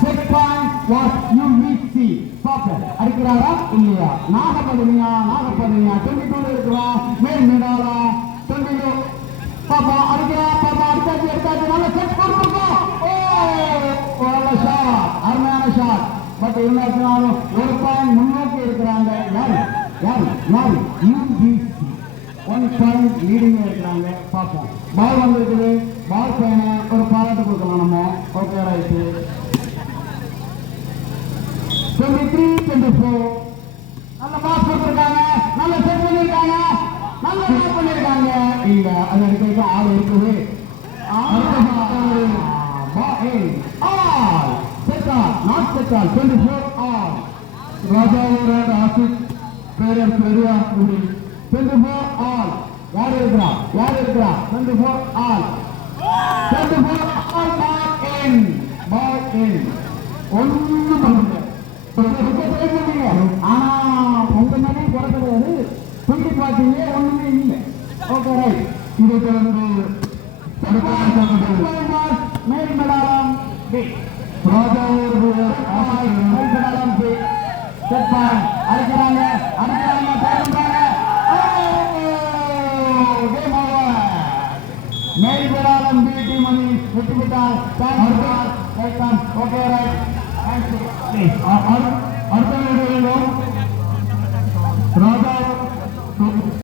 Set point was UVC. Perfect. அடிக்கிறாரா இல்லையா? நாகப்பதினியா 22 இருக்குவா மேல் மீடாலா 22 பாப்பா அடிக்கிறா பாப்பா அடிச்சாச்சு நல்ல செட் கொடுத்துருக்கோம். ஓ நல்ல ஷாட், அருமையான ஷாட். பட் இருந்தாலும் ஒரு பாயிண்ட் முன்னோக்கி இருக்கிறாங்க. யாரு UVC 1 பாயிண்ட் லீடிங் இருக்கிறாங்க. பார்ப்போம். பால் வந்திருக்குது. பால் பையனை ஒரு பாராட்டு கொடுக்கலாம் நம்ம. Okay right. 23-24 நல்ல பாஸ் கொடுத்துருக்காங்க. நல்ல செட் பண்ணிருக்காங்க. இல்ல அது எடுக்க ஆள் இருக்குது. Not set all. 24 all. ராஜாவோட ஆசிக் பேரர் பெரியா 24 all. யார் இருக்கிறா 24 all. 24 all ball in. ஒன்னும் பண்ணுங்க. ஆனா உங்க மாதிரி குறைக்கிறது புள்ளி பார்த்தீங்க ஒண்ணுமே இல்லை. Okay right. இதுக்கு வந்து மேல் மடாலம் மேல்படாலம் பிடி மணி விட்டுவிட்டார். Okay right. அடுத்த